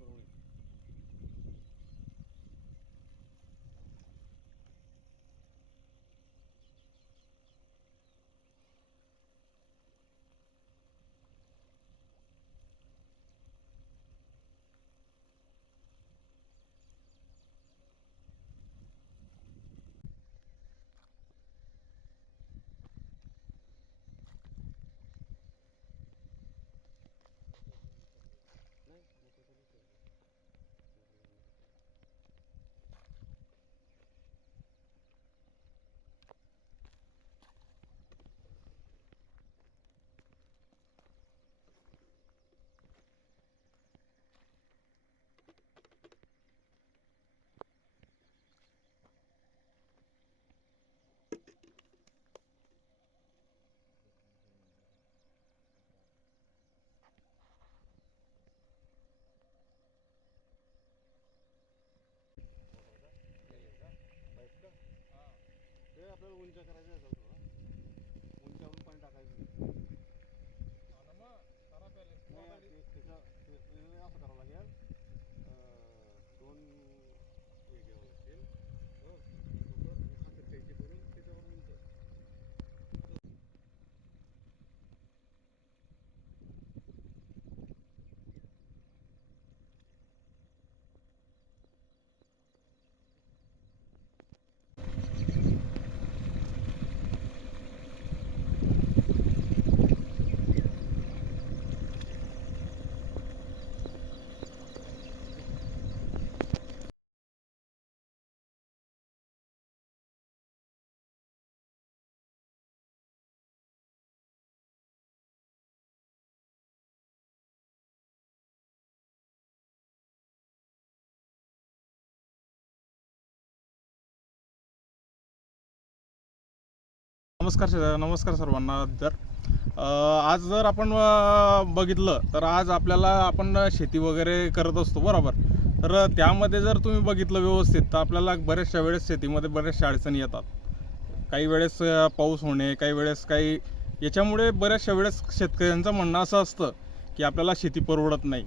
लवकर होईल. ते आपल्याला उंच करायचं आहे थोडं, उंचावरून पाणी टाकायचं नाही. त्याचं असं करावं लागेल, दोन हे घ्यावं लागतील. खातर कैची करून त्याच्यावर उंच. नमस्कार सर्वांना. आज जर आपण बघितलं तर आज आपल्याला आपण शेती वगैरे करत असतो बरोबर. तर त्यामध्ये जर तुम्ही बघितलं व्यवस्थित तर आपल्याला बऱ्याचशा वेळेस शेतीमध्ये बऱ्याचशा अडचणी येतात. काही वेळेस पाऊस होणे, काही वेळेस काही याच्यामुळे बऱ्याचशा वेळेस शेतकऱ्यांचं म्हणणं असं असतं की आपल्याला शेती परवडत नाही.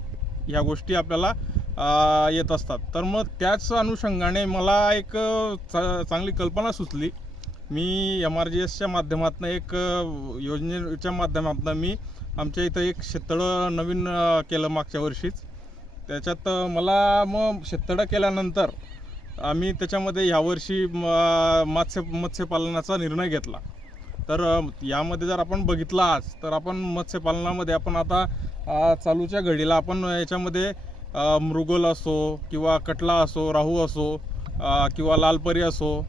ह्या गोष्टी आपल्याला येत असतात. तर मग त्याच अनुषंगाने मला एक चांगली कल्पना सुचली. मी MRGSच्या माध्यमातून एक योजनेच्या माध्यमातून मी आमच्या इथं एक शेततळं नवीन केलं मागच्या वर्षीच. त्याच्यात मला मग शेततळं केल्यानंतर आम्ही त्याच्यामध्ये यावर्षी मत्स्यपालनाचा निर्णय घेतला. तर यामध्ये जर आपण बघितलं आज तर आपण मत्स्यपालनामध्ये आपण आता चालूच्या घडीला आपण याच्यामध्ये मृगल असो किंवा कटला असो, राहू असो किंवा लालपरी असो,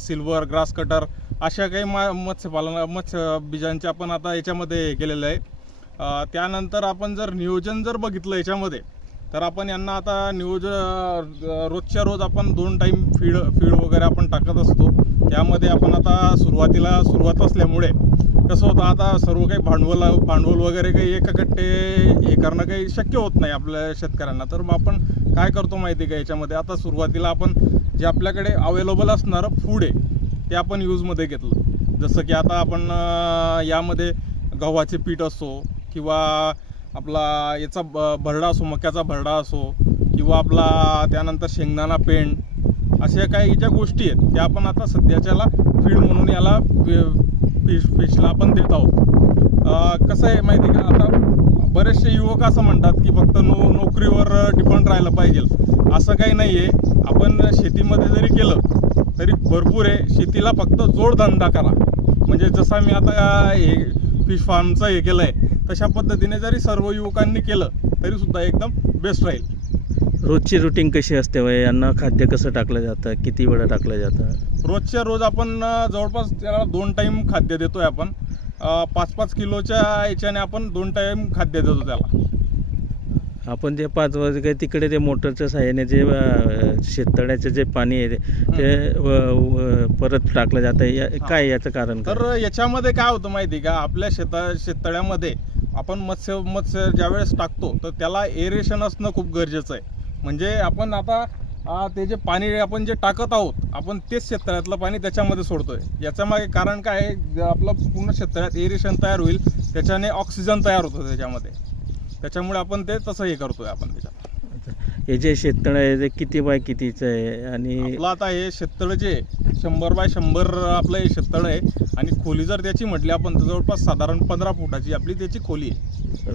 सिल्वर, ग्रास कटर अशा काही मत्स्य बीजांचे आपण आता याच्यामध्ये केलेलं आहे. त्यानंतर आपण जर नियोजन जर बघितलं याच्यामध्ये तर आपण यांना आता रोजच्या रोज आपण 2 टाईम फीड वगैरे आपण टाकत असतो. त्यामध्ये आपण आता सुरुवात असल्यामुळे कसं होतं, आता सर्व काही भांडवल वगैरे काही एकाकट्टे हे करणं काही शक्य होत नाही आपल्या शेतकऱ्यांना. तर मग आपण काय करतो माहिती का, याच्यामध्ये आता सुरुवातीला आपण जे आपल्याकडे अवेलेबल असणारं फूड आहे ते आपण यूजमध्ये घेतलं. जसं की आता आपण यामध्ये गव्हाचे पीठ असो किंवा आपला याचा भरडा असो, मक्याचा भरडा असो किंवा आपला त्यानंतर शेंगदाणा पेंड, अशा काही ज्या गोष्टी आहेत त्या आपण आता सध्याच्याला फीड म्हणून याला फिशला आपण देत आहोत. कसं आहे माहिती का, आता बरेचसे युवक असं म्हणतात की फक्त नोकरीवर डिपेंड राहिलं पाहिजे. असं काही नाही आहे. आपण शेतीमध्ये जरी केलं तरी भरपूर आहे. शेतीला फक्त जोडधंदा करा. म्हणजे जसा मी आता हे फिश फार्मचं हे केलं आहे तशा पद्धतीने जरी सर्व युवकांनी केलं तरीसुद्धा एकदम बेस्ट राहील. रोजची रुटीन कशी असते वय, यांना खाद्य कसं टाकलं जातं, किती वेळा टाकलं जातं? रोजच्या रोज आपण जवळपास त्याला 2 टाईम खाद्य देतो आहे. आपण 5-5 किलोच्या याच्याने आपण 2 टाईम खाद्य देतो त्याला. आपण जे 5 वाजता तिकडे ते मोटरच्या साहाय्याने जे शेततळ्याचं जे पाणी आहे ते परत टाकलं जातं, काय याचं कारण? तर याच्यामध्ये काय होतं माहिती का, आपल्या शेततळ्यामध्ये आपण मत्स्य ज्यावेळेस टाकतो तर त्याला एरेशन असणं खूप गरजेचं आहे. म्हणजे आपण आता ते जे पाणी आपण जे टाकत आहोत आपण तेच शेततळ्यातलं पाणी त्याच्यामध्ये सोडतोय. याच्यामागे कारण काय आहे, आपलं पूर्ण शेततळ्यात एरेशन तयार होईल, त्याच्याने ऑक्सिजन तयार होतं त्याच्यामध्ये. त्याच्यामुळे आपण ते तसं हे करतोय आपण त्याच्यात. हे जे शेततळ आहे ते किती बाय कितीचं आहे आणि आपलं आता हे शेततळ जे 100 बाय 100 आपलं हे शेततळ आहे आणि खोली जर त्याची म्हटली आपण तर जवळपास साधारण 15 फुटाची आपली त्याची खोली आहे.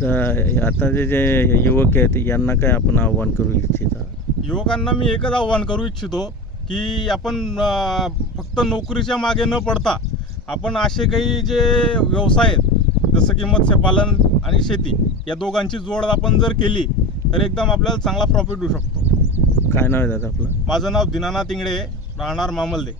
तर आता जे युवक आहेत यांना काय आपण आव्हान करू इच्छिता? युवकांना मी एकच आव्हान करू इच्छितो की आपण फक्त नोकरीच्या मागे न पडता आपण असे काही जे व्यवसाय आहेत जसं की मत्स्यपालन आणि शेती या दोघांची जोड आपण जर केली तर एकदम आपल्याला चांगला प्रॉफिट होऊ शकतो. काय नाव आहे दादा आपलं? माझं नाव दीनानाथ इंगळे, राहणार मामलदे.